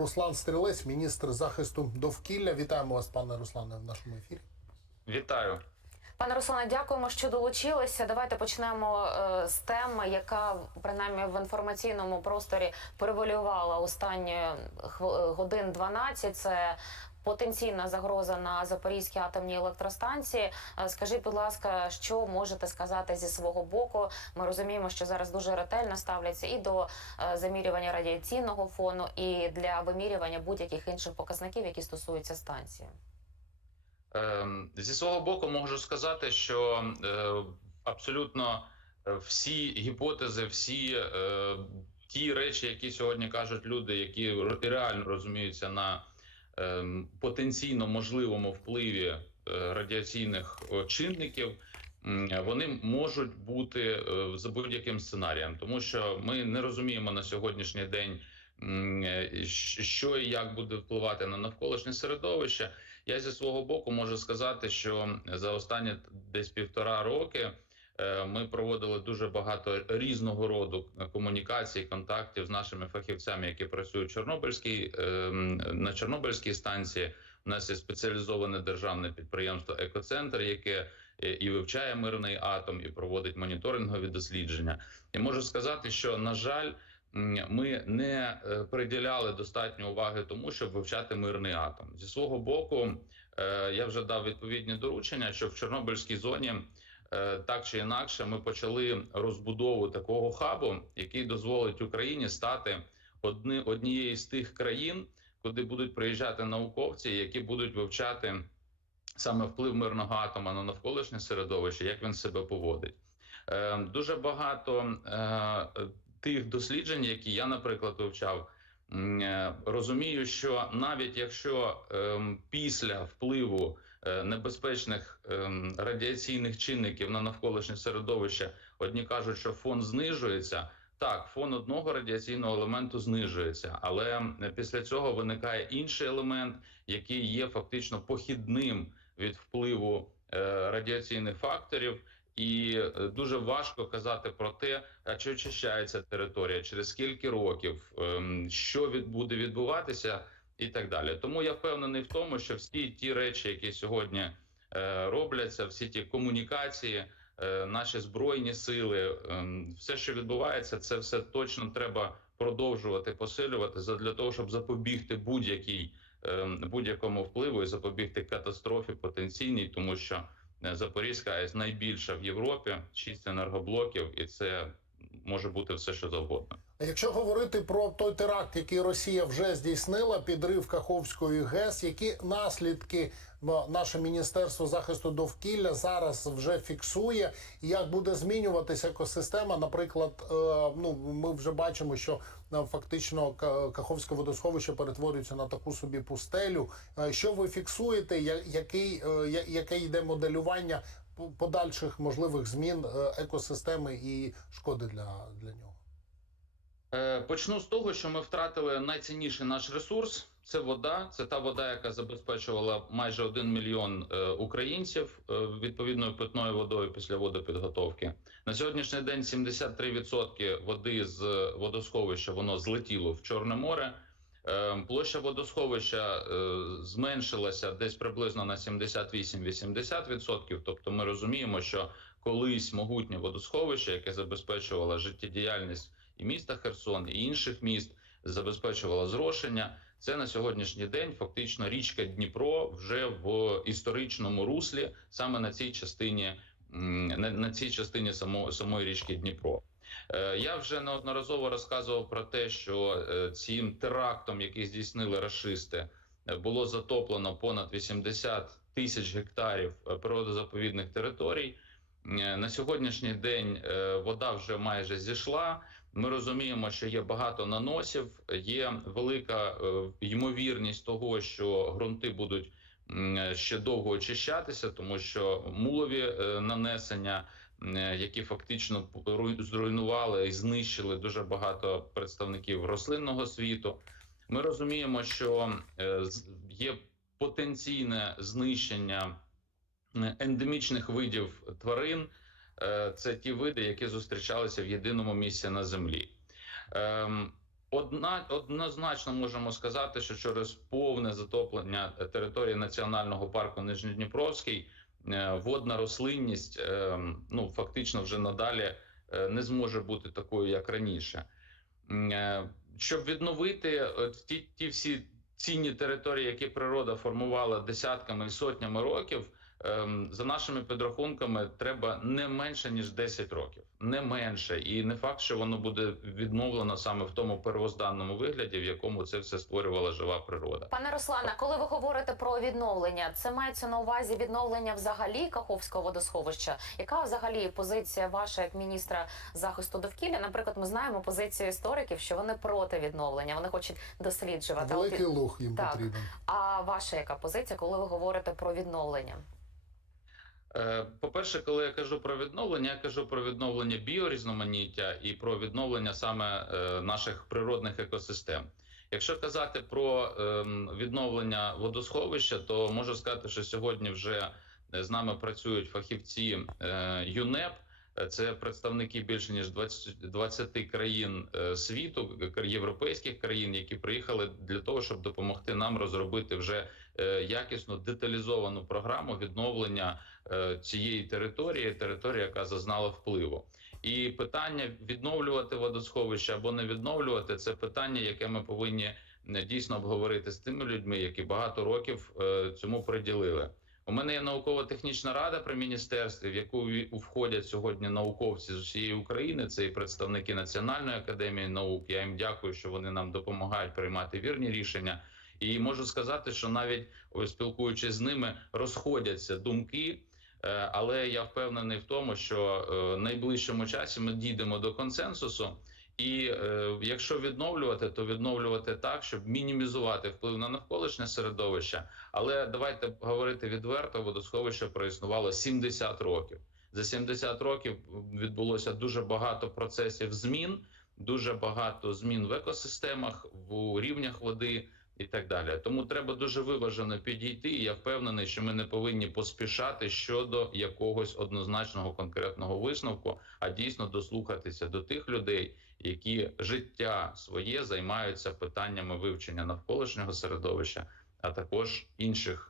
Руслан Стрілець, міністр захисту довкілля. Вітаємо вас, пане Руслане, в нашому ефірі. Вітаю. Пане Руслане, дякуємо, що долучилися. Давайте почнемо е, з теми, яка принаймні в інформаційному просторі перевалювала останні хв- годин 12. Це потенційна загроза на Запорізькій атомній електростанції. Е, Скажіть, будь ласка, що можете сказати зі свого боку? Ми розуміємо, що зараз дуже ретельно ставляться і до е, замірювання радіаційного фону, і для вимірювання будь-яких інших показників, які стосуються станції. Ем, Зі свого боку можу сказати, що е, абсолютно е, всі гіпотези, всі е, ті речі, які сьогодні кажуть люди, які реально розуміються на ем, потенційно можливому впливі радіаційних чинників. Вони можуть бути за будь-яким сценарієм, тому що ми не розуміємо на сьогоднішній день, що і як буде впливати на навколишнє середовище. Я зі свого боку можу сказати, що за останні десь півтора роки е, ми проводили дуже багато різного роду комунікацій, контактів з нашими фахівцями, які працюють в Чорнобильській е, на Чорнобильській станції. У нас є спеціалізоване державне підприємство Екоцентр, яке е, і вивчає мирний атом, і проводить моніторингові дослідження. І можу сказати, що на жаль. Ми не е, приділяли достатньо уваги тому, щоб вивчати мирний атом. Зі свого боку, е, я вже дав відповідні доручення, що в Чорнобильській зоні е, так чи інакше ми почали розбудову такого хабу, який дозволить Україні стати одни, однією з тих країн, куди будуть приїжджати науковці, які будуть вивчати саме вплив мирного атома на навколишнє середовище, як він себе поводить. Дуже багато тих досліджень, які я, наприклад, вивчав. е, Розумію, що навіть якщо ем, після впливу е, небезпечних ем, радіаційних чинників на навколишнє середовище одні кажуть, що фон знижується. Так, фон одного радіаційного елементу знижується, але після цього виникає інший елемент, який є фактично похідним від впливу е, радіаційних факторів. І е, дуже важко казати про те, а чи очищається територія, через скільки років, ем, що від буде відбуватися, і так далі. Тому я впевнений в тому, що всі ті речі, які сьогодні е, робляться, всі ті комунікації, е, наші збройні сили, ем, все, що відбувається, це все точно треба продовжувати посилювати задля того, щоб запобігти будь-якій ем, будь-якому впливу і запобігти катастрофі потенційній, тому що Запорізька АЕС найбільша в Європі, шість енергоблоків, і це може бути все, що завгодно. Якщо говорити про той теракт, який Росія вже здійснила, підрив Каховської ГЕС, які наслідки м, наше міністерство захисту довкілля зараз вже фіксує, як буде змінюватися екосистема? Наприклад, е, ну ми вже бачимо, що е, фактично Каховське водосховище перетворюється на таку собі пустелю. Е, Що ви фіксуєте? Який яке йде моделювання подальших можливих змін екосистеми і шкоди для, для нього? Е, Почну з того, що ми втратили найцінніший наш ресурс. Це вода. Це та вода, яка забезпечувала майже один мільйон е, українців е, відповідною питною водою після водопідготовки. На сьогоднішній день 73% води з водосховища воно злетіло в Чорне море. Площа водосховища зменшилася десь приблизно на 78-80%. Тобто, ми розуміємо, що колись могутнє водосховище, яке забезпечувало життєдіяльність і міста Херсон, і інших міст, забезпечувало зрошення. Це на сьогоднішній день фактично річка Дніпро вже в історичному руслі, саме на цій частині, на, цій частині само, самої річки Дніпро. Е, Я вже неодноразово розказував про те, що е, цим терактом, який здійснили рашисти, е, було затоплено понад 80 тисяч гектарів природозаповідних територій. На сьогоднішній день вода вже майже зійшла. Ми розуміємо, що є багато наносів, є велика е, ймовірність того, що ґрунти будуть ще довго очищатися, тому що мулові е, нанесення, е, які фактично руй- зруйнували і знищили дуже багато представників рослинного світу. Ми розуміємо, що є потенційне знищення ендемічних видів тварин. Е, Це ті види, які зустрічалися в єдиному місці на землі. Ем, Одна однозначно можемо сказати, що через повне затоплення е, території національного парку Нижньодніпровський е, водна рослинність е, ну фактично вже надалі не зможе бути такою, як раніше. Щоб відновити ті, ті всі цінні території, які природа формувала десятками і сотнями років. Ем, За нашими підрахунками, треба не менше ніж 10 років, не менше, і не факт, що воно буде відновлено саме в тому первозданному вигляді, в якому це все створювала жива природа. Пане Руслане, коли ви говорите про відновлення, це мається на увазі відновлення взагалі Каховського водосховища? Яка взагалі позиція ваша як міністра захисту довкілля? Наприклад, ми знаємо позицію істориків, що вони проти відновлення, вони хочуть досліджувати. Великий луг їм Так. потрібен. А ваша яка позиція, коли ви говорите про відновлення? Е, По-перше, коли я кажу про відновлення, я кажу про відновлення біорізноманіття і про відновлення саме е, наших природних екосистем. Якщо казати про ем, відновлення водосховища, то можу сказати, що сьогодні вже е, з нами працюють фахівці ЮНЕП. Це представники більше ніж 20, 20 країн світу, європейських країн, які приїхали для того, щоб допомогти нам розробити вже якісну деталізовану програму відновлення е, цієї території, території, яка зазнала впливу. І питання відновлювати водосховище або не відновлювати це питання, яке ми повинні е, дійсно обговорити з тими людьми, які багато років е, цьому приділили. У мене є науково-технічна рада при міністерстві, в яку входять сьогодні науковці з усієї України. Це і представники Національної академії наук. Я їм дякую, що вони нам допомагають приймати вірні рішення. І можу сказати, що навіть ось спілкуючись з ними, розходяться думки. Е, Але я впевнений в тому, що е, в найближчому часі ми дійдемо до консенсусу. І е, якщо відновлювати, то відновлювати так, щоб мінімізувати вплив на навколишнє середовище. Але давайте говорити відверто, водосховище проіснувало 70 років. За 70 років відбулося дуже багато процесів змін, дуже багато змін в екосистемах, в рівнях води і так далі. Тому треба дуже виважено підійти. І я впевнений, що ми не повинні поспішати щодо якогось однозначного конкретного висновку, а дійсно дослухатися до тих людей, які життя своє займаються питаннями вивчення навколишнього середовища, а також інших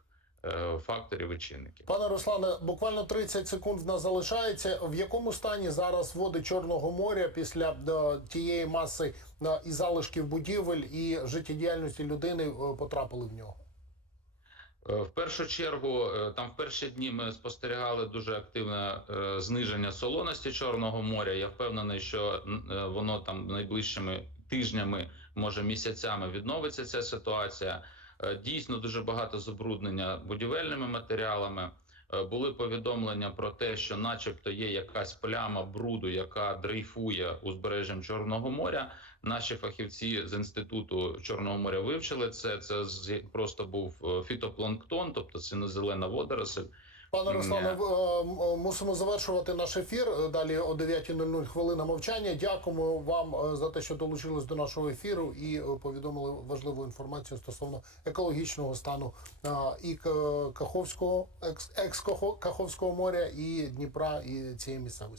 факторів і чинників. Пане Руслане, буквально 30 секунд в нас залишається. В якому стані зараз води Чорного моря після е, тієї маси е, і залишків будівель і життєдіяльності людини е, потрапили в нього? Е, В першу чергу, е, там в перші дні ми спостерігали дуже активне е, зниження солоності Чорного моря. Я впевнений, що е, воно там найближчими тижнями, може місяцями відновиться ця ситуація. Е, Дійсно, дуже багато забруднення будівельними матеріалами. Е, Були повідомлення про те, що, начебто, є якась пляма бруду, яка дрейфує узбережжям Чорного моря. Наші фахівці з інституту Чорного моря вивчили це. Це просто був е, фітопланктон, тобто синьо-зелена водоросль. Пане Руслане, е, м- мусимо завершувати наш ефір. Е, Далі о 9.00 хвилина мовчання. Дякуємо вам е, за те, що долучились до нашого ефіру і е, повідомили важливу інформацію стосовно екологічного стану е, і Каховського, екс- екс-Каховського моря, і Дніпра, і цієї місцевості.